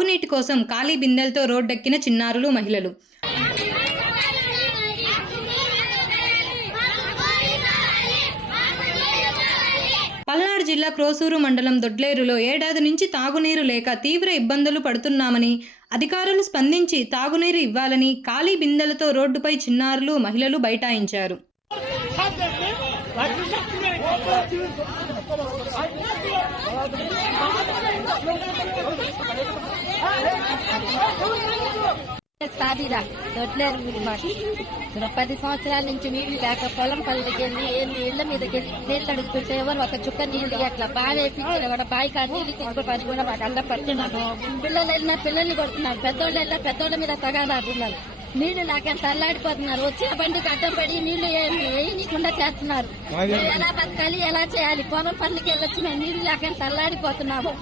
తాగునీటి కోసం ఖాళీ బిందెలతో రోడ్డెక్కిన చిన్నారులు మహిళలు. పల్నాడు జిల్లా క్రోసూరు మండలం దొడ్లేరులో ఏడాది నుంచి తాగునీరు లేక తీవ్ర ఇబ్బందులు పడుతున్నామని అధికారులు స్పందించి తాగునీరు ఇవ్వాలని ఖాళీ బిందెలతో రోడ్డుపై చిన్నారులు మహిళలు బైఠాయించారు. సాదిరా దొడ్లేరు ఇక్కడ పది సంవత్సరాల నుంచి నీళ్ళు లేక పొలం పల్లెకి వెళ్ళి ఇళ్ళ మీదకి వెళ్ళి నీళ్ళు అడుగుతుంటే ఎవరు ఒక చుక్క నీళ్ళు అట్లా బాగా వేపించారు కూడా బావి కాదు నీళ్ళు తీసుకుని కూడా మాకు పడుతున్నారు పిల్లలు వెళ్ళినా పిల్లల్ని కొడుతున్నారు. పెద్దోళ్ళు వెళ్ళినా పెద్దోళ్ళ మీద తగాదాడుతున్నారు నీళ్ళు లేక తల్లాడిపోతున్నారు వచ్చిన బండికి అడ్డం పడి నీళ్ళు వేయకుండా చేస్తున్నారు. ఎలా బతకాలి? ఎలా చేయాలి? పొలం పనులకి వెళ్ళొచ్చి మేము నీళ్ళు లేక తల్లాడిపోతున్నాము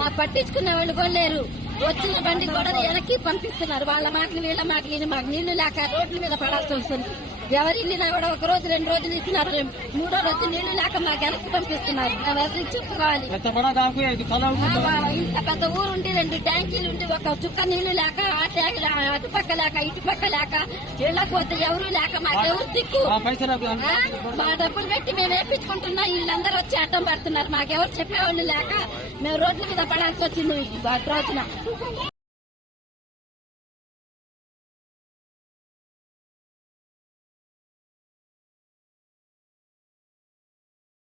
మా పట్టించుకునే వాళ్ళు కూడా లేరు. వచ్చిన బండి కూడా వెనక్కి పంపిస్తున్నారు. వాళ్ళ మాటలు వీళ్ళ మాటలు వీళ్ళ మాకు నీళ్ళు లేక రోడ్ల మీద పడాల్సి వస్తుంది. ఎవరి ఇల్లు కూడా ఒక రోజు రెండు రోజులు ఇస్తున్నారు మూడో రోజు నీళ్ళు లేక మాకు వెనక్కి పంపిస్తున్నారు. మేము చెప్పుకోవాలి ఇంత పెద్ద ఊరు ఉండి రెండు ట్యాంకీలు ఉండి ఒక చుక్క నీళ్ళు లేక ఆ ట్యాంక్ అటు పక్క లేక ఇటు పక్క లేక ఇళ్ళకపోతే ఎవరు లేక మాకెవరు దిక్కు. మా డబ్బులు పెట్టి మేము వేపించుకుంటున్నా వీళ్ళందరూ వచ్చి అడ్డం పడుతున్నారు. మాకెవరు చెప్పేవాళ్ళు లేక మేము రోడ్ల మీద పడాల్సి వచ్చింది రోజున